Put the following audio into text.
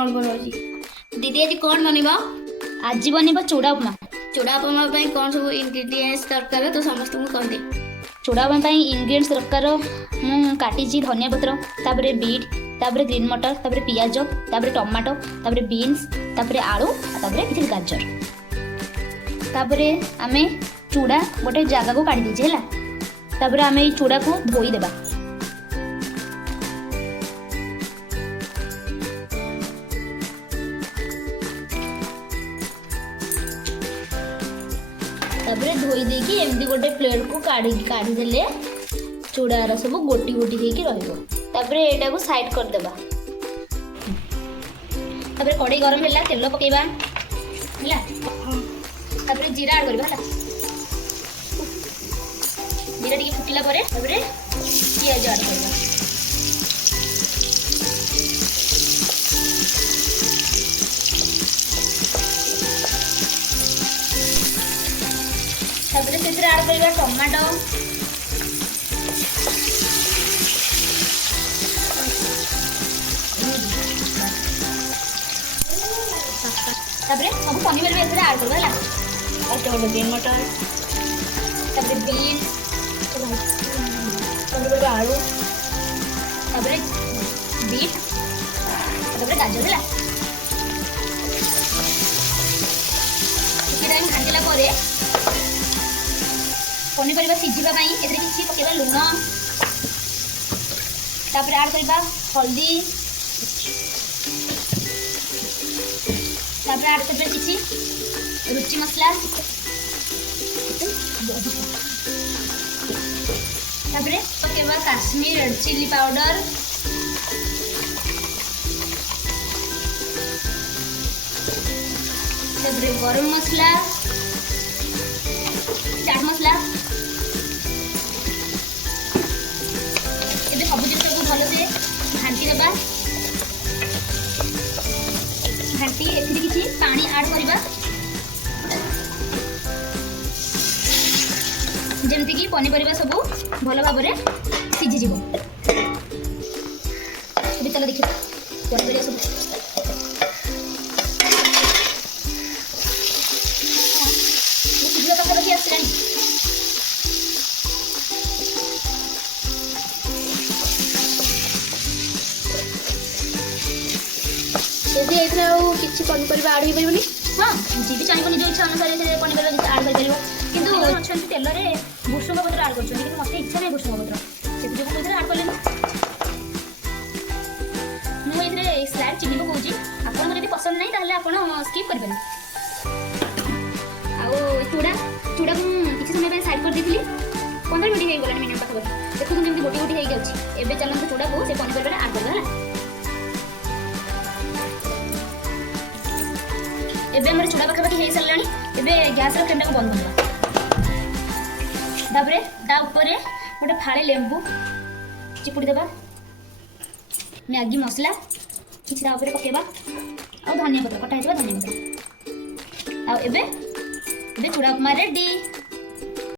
कौन बनाऊँगी दीदी आज कौन बनवा आज बनवा चूड़ा उपमा। चूड़ा उपमा कौन सब इंग्रेडिएंट्स दरकार तो समस्त को कहदे। चूड़ा उपमा इंग्रेडिएंट्स दरकार मु काटी धनिया पत्र तापरे बीट तापरे ग्रीन मटर तापरे पियाज तापरे टमाटो तापरे बीन्स तापरे आलू तापरे किसी गाजर तापरे आमे चूड़ा गोटे जगह को काटी दीजिए है तापरे आमे ये चूड़ा को धोई देबा। तापरे धोई देकी एमती गोटे प्लेट को काढ़ी देले चूड़ार सब गोटी गोटी होगी रहिबो। तापरे एटा को साइड कर देबा। तापरे कढ़ाई गरम होला तेल पकेबा हैला तापरे जीरा ऐड करबा हैला जीरा टिके फुटिला परे तापरे पियाज ऐड करबा। तापरे सेतिर ऐड करबा टमाटो तापरे सब पनीपरिया एथरे ऐड करबा हैला फर्स्ट ग्रीन मटर तापरे बीन्स पनीपरिया आलू तापरे बीट तापरे गाजर हैला टाइम घाटिला परे पनीपरिया सिझिबा पई एथरे किछि पकेबा लूण तापरे ऐड करबा हल्दी तापरे ऐड करबा किछि रुचि मसला तापरे पकेबा काश्मीर रेड चिली पाउडर तापरे गरम मसला चाट मसला एबे सब जिनिस को भलो से घांटी देबा। घांटी एथि किछि पानी ऐड करबा जेमति कि पनीपरिया सब भलो भाबरे सिझि जिवो। एबे चलो देखि पनीपरिया सब सिझिबा पाखा पाखि आसलानी यदि एथरा किछि पनीपरिया ऐड होई परबनी। हाँ जी भी चाहिए निज इच्छा अनुसार पनीपरिया ऐड कर पारिबो किंतु अछन तेल रे भुसुंग पत्र ऐड करछन कि मते इच्छा नै भुसुंग पत्र से जो पत्र ऐड करले मु एथरे स्लाइड चिनी को कहूची आपन जदि पसंद नै ताहले आपन स्किप करबेन। आ चूड़ा चूड़ा को किछि समय पे साइड कर देथिली 15 मिनिट हे गलानी मिनिमम पाखा देखु जेमति गोटी गोटी हे गछि। एबे चलन चूड़ा को से पनीपरिया ऐड करबा हैला एबे हमर चूड़ा पाखा पाखी हे सरलानी। एबे गैस रो फ्लेम को बंद करबा तापरे ता ऊपर गोटे फाळे लेंबू चिपुड़ी देबा मैगी मसला किछि ता ऊपर पकेबा आ धनिया पत्र कटा हेतबा धनिया पत्र आ एबे चूड़ा उपमा रेडी।